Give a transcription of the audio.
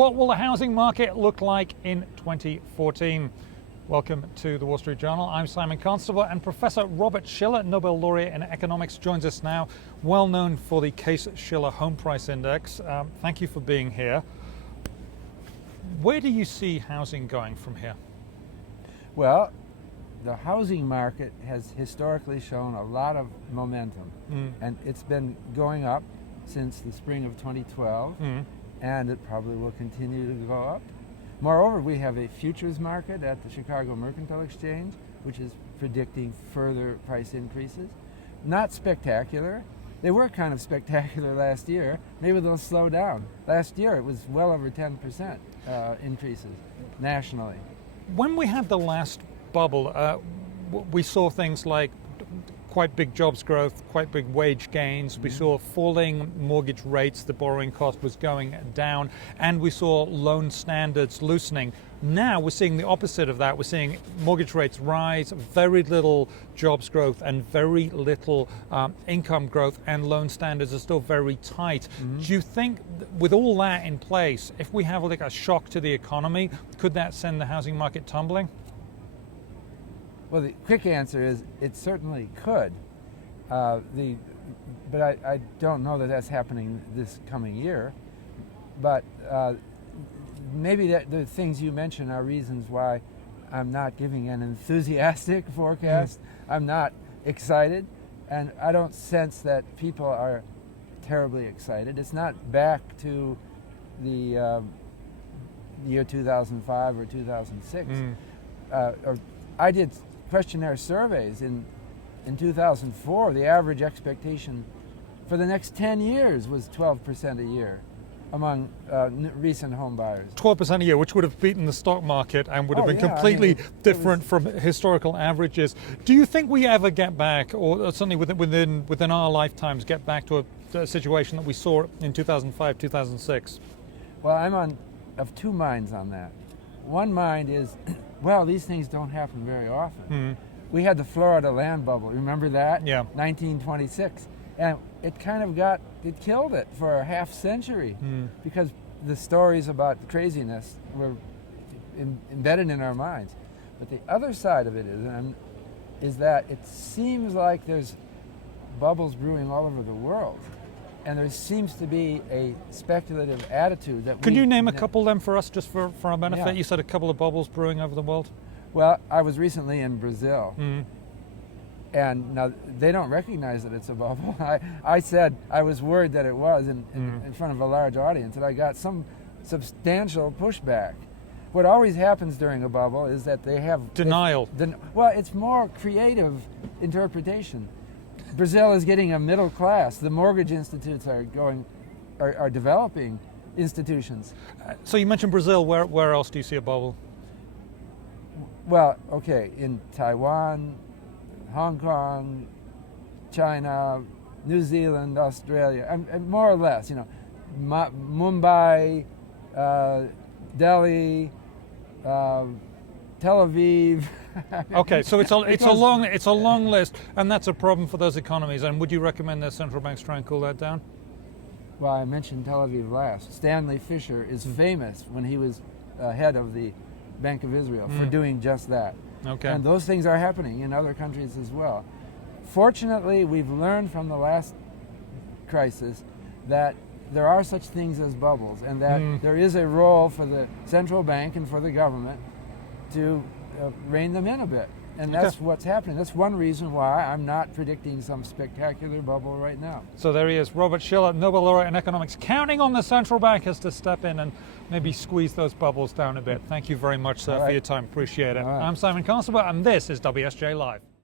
What will the housing market look like in 2014? Welcome to the Wall Street Journal. I'm Simon Constable, and Professor Robert Shiller, Nobel laureate in economics, joins us now, well known for the Case-Shiller Home Price Index. Thank you for being here. Where do you see housing going from here? Well, the housing market has historically shown a lot of momentum, and it's been going up since the spring of 2012, and it probably will continue to go up. Moreover, we have a futures market at the Chicago Mercantile Exchange, which is predicting further price increases. Not spectacular. They were kind of spectacular last year. Maybe they'll slow down. Last year it was well over 10% increases nationally. When we had the last bubble, we saw things like quite big jobs growth, quite big wage gains. We saw falling mortgage rates, the borrowing cost was going down, and we saw loan standards loosening. Now we're seeing the opposite of that. We're seeing mortgage rates rise, very little jobs growth and very little income growth, and loan standards are still very tight. Do you think with all that in place, if we have like a shock to the economy, could that send the housing market tumbling? Well, the quick answer is it certainly could, but I don't know that that's happening this coming year. But maybe the things you mentioned are reasons why I'm not giving an enthusiastic forecast. I'm not excited, and I don't sense that people are terribly excited. It's not back to the year 2005 or 2006. I did questionnaire surveys in 2004. The average expectation for the next 10 years was 12% a year among recent home buyers. 12% a year, which would have beaten the stock market and would have been completely different from historical averages. Do you think we ever get back, or certainly within our lifetimes, get back to a situation that we saw in 2005, 2006? Well, I'm of two minds on that. One mind is, well, these things don't happen very often. We had the Florida land bubble, remember that? Yeah. 1926. And it kind of killed it for a half century because the stories about craziness were embedded in our minds. But the other side of it is that it seems like there's bubbles brewing all over the world. And there seems to be a speculative attitude that Can you name a couple of them for us, just for our benefit? Yeah. You said a couple of bubbles brewing over the world. Well, I was recently in Brazil, and now they don't recognize that it's a bubble. I said I was worried that it was in front of a large audience, and I got some substantial pushback. What always happens during a bubble is that they have denial. Well, it's more creative interpretation. Brazil is getting a middle class. The mortgage institutes are developing institutions. So you mentioned Brazil. Where else do you see a bubble? Well, okay, in Taiwan, Hong Kong, China, New Zealand, Australia, and more or less, Mumbai, Delhi, Tel Aviv. Okay, so it's a long list, and that's a problem for those economies. And would you recommend that central banks try and cool that down? Well, I mentioned Tel Aviv last. Stanley Fischer is famous when he was head of the Bank of Israel for doing just that. Okay. And those things are happening in other countries as well. Fortunately, we've learned from the last crisis that there are such things as bubbles, and that there is a role for the central bank and for the government to rein them in a bit. And that's what's happening. That's one reason why I'm not predicting some spectacular bubble right now. So there he is, Robert Shiller, Nobel laureate in economics, counting on the central bankers to step in and maybe squeeze those bubbles down a bit. Thank you very much, sir, for your time. Appreciate it. I'm Simon Constable, and this is WSJ Live.